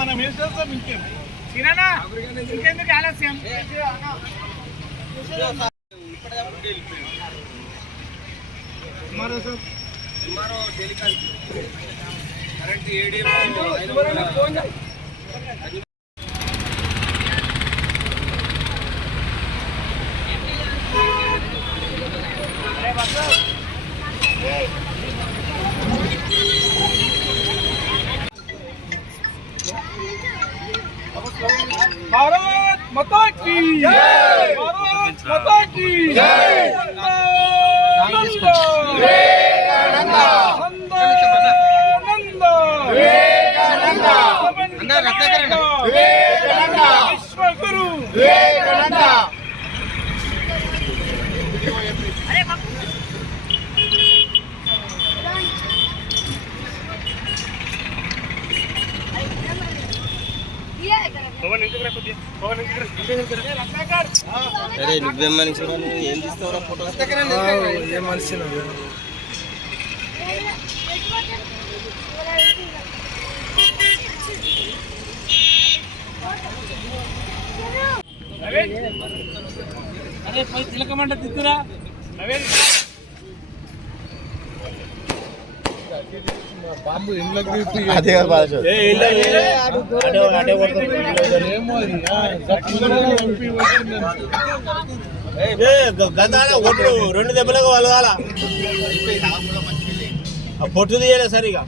మనం ఏం చేస్తాం ఇంకేం తిననా ఇంకెందుకు ఆలస్యం మరో టెలికాల్ కరెంట్ ఏడీఎం भारत माता की जय, भारत माता की जय। विश्वगुरु అరే నువ్వే మనిషి ఏం తీస్తావురా ఫోటో ఏ మనిషి అరే పోయి తిలకమంట తిద్దురా బాంబు ఇంట్లోకి అదే గంధాల ఒడ్డు 2 దెబ్బలకు వలగాల పొట్టు తీయలే సరిగా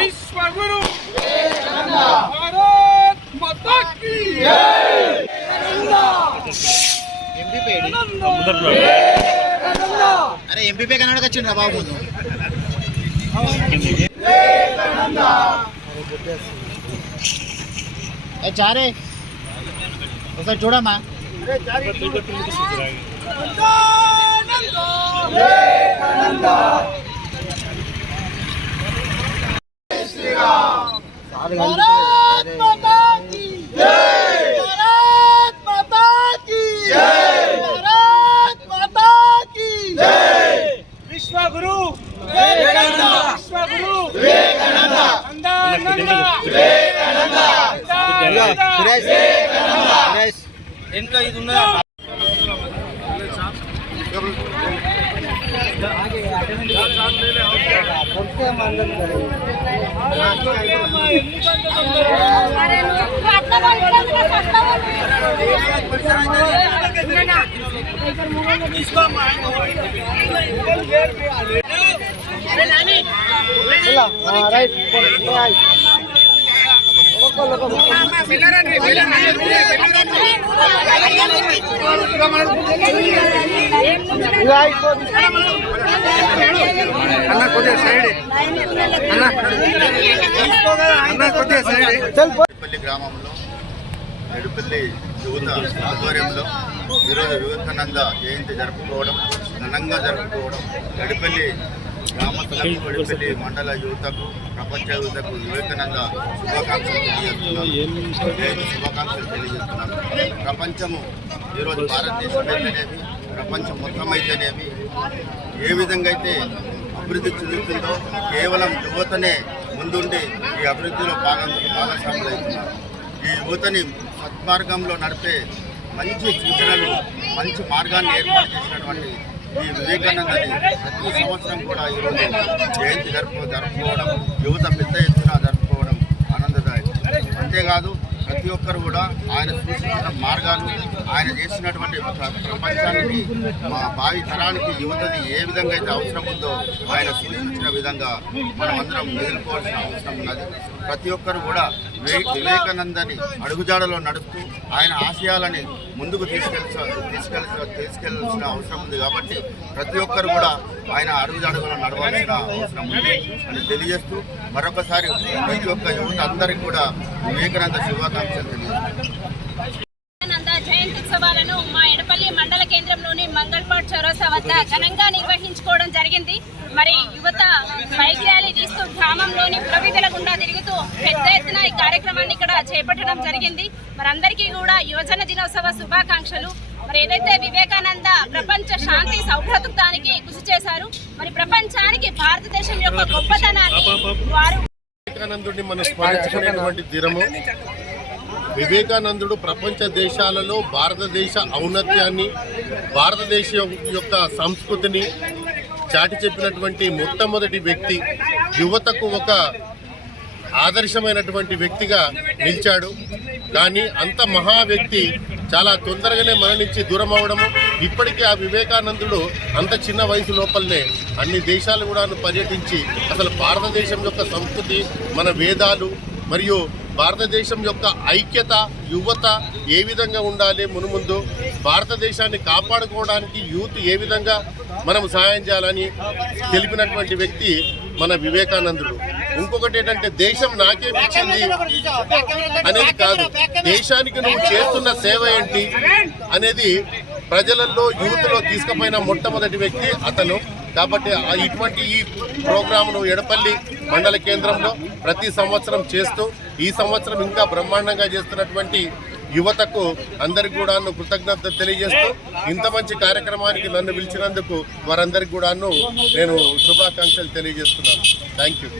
విశ్వగురు భారత్ మాతా కీ జై అరే ఎంపీపీ కన్నడకు వచ్చిండ్రా బాబు చారే ఒకసారి చూడమ్మా विश्वगुरु विश्वगुरु ఇంట్లో ఇది ఉన్నదా పల్లి గ్రామంలో నెడుపల్లి యువత ఆధ్వర్యంలో ఈరోజు వివేకానంద జయంతి జరుపుకోవడం ఘనంగా జరుపుకోవడం నెడుపల్లి గ్రామస్తులకు నెడుపల్లి మండల యువతకు ప్రపంచ యువతకు వివేకానంద శుభాకాంక్షలు తెలియజేస్తున్నాను. ప్రపంచము ఈరోజు భారతదేశం అయితేనేమి ప్రపంచం మొత్తం అయితేనేమి ఏ విధంగా అయితే అభివృద్ధి చెందుతుందో కేవలం యువతనే ముందుండి ఈ అభివృద్ధిలో భాగస్వాములు అవుతున్నారు. ఈ యువతని సత్మార్గంలో నడిపే మంచి సూచనలు మంచి మార్గాన్ని ఏర్పాటు చేసినటువంటి ఈ వివేకానందని ప్రతి సంవత్సరం కూడా ఈరోజు జయంతి జరుపుకోవడం యువత పెద్ద ఎత్తున జరుపుకోవడం ఆనందదాయకం. అంతేకాదు ప్రతి ఒక్కరు కూడా ఆయన సూచించిన మార్గాలు ఆయన చేసినటువంటి ప్రపంచానికి మా భావి తరానికి యువతది ఏ విధంగా అయితే అవసరం ఉందో ఆయన సూచించిన విధంగా మనమందరం ఎదుర్కోవాల్సిన అవసరం ఉన్నది. ప్రతి ఒక్కరు కూడా వివేకానందని అడుగుజాడలో నడుపుతూ ఆయన ఆశయాలని ముందుకు తీసుకెళ్లాల్సిన అవసరం ఉంది. కాబట్టి ప్రతి ఒక్కరు కూడా ఆయన అడుగుజాడలో నడవాల్సిన అవసరం ఉంది అని తెలియజేస్తూ మరొకసారి ప్రతి ఒక్క యువత అందరికీ కూడా వివేకానంద శుభాకాంక్షలు తెలియజేస్తారు. జయంతి ఉత్సవాలను మా ఎడపల్లి మండల కేంద్రంలోని మంగళపాట్ చౌరస్తా వద్ద ఘనంగా నిర్వహించుకోవడం జరిగింది. మరి యువత బైక్ ర్యాలీ తీస్తూ గ్రామంలోని పురవీధుల గుండా తిరుగుతూ పెద్ద ఎత్తున ఈ కార్యక్రమాన్ని ఇక్కడ చేపట్టడం జరిగింది. మరి అందరికీ కూడా యువజన దినోత్సవ శుభాకాంక్షలు. మరి ఏదైతే వివేకానంద ప్రపంచ శాంతి సౌభ్రతత్వానికి కృషి చేశారు, మరి ప్రపంచానికి భారతదేశం యొక్క గొప్పతనాన్ని వారు వివేకానందుడిని మనం స్మరించుకునేటువంటి దినము. వివేకానందుడు ప్రపంచ దేశాలలో భారతదేశ ఔన్నత్యాన్ని, భారతదేశం యొక్క సంస్కృతిని చాటి చెప్పినటువంటి మొట్టమొదటి వ్యక్తి, యువతకు ఒక ఆదర్శమైనటువంటి వ్యక్తిగా నిలిచాడు. కానీ అంత మహా వ్యక్తి చాలా తొందరగానే మన నుంచి దూరం అవడము, ఇప్పటికీ ఆ వివేకానందుడు అంత చిన్న వయసు లోపలనే అన్ని దేశాలు కూడా పర్యటించి అసలు భారతదేశం యొక్క సంస్కృతి, మన వేదాలు మరియు భారతదేశం యొక్క ఐక్యత, యువత ఏ విధంగా ఉండాలి, మునుముందు భారతదేశాన్ని కాపాడుకోవడానికి యూత్ ఏ విధంగా మనం సహాయం చేయాలని తెలిపినటువంటి వ్యక్తి మన వివేకానందుడు. ఇంకొకటి ఏంటంటే దేశం నాకేమిచ్చింది అనేది కాదు, దేశానికి నువ్వు చేస్తున్న సేవ ఏంటి అనేది ప్రజలలో, యూత్లో తీసుకుపోయిన మొట్టమొదటి వ్యక్తి అతను. కాబట్టి ఇటువంటి ఈ ప్రోగ్రామ్ను ఎడపల్లి మండల కేంద్రంలో ప్రతి సంవత్సరం చేస్తూ ఈ సంవత్సరం ఇంకా బ్రహ్మాండంగా చేస్తున్నటువంటి యువతకు అందరికి కూడా కృతజ్ఞత తెలియజేస్తూ ఇంత మంచి కార్యక్రమానికి నన్ను పిలిచినందుకు వారందరికి కూడా నేను శుభాకాంక్షలు తెలియజేస్తున్నాను. Thank you.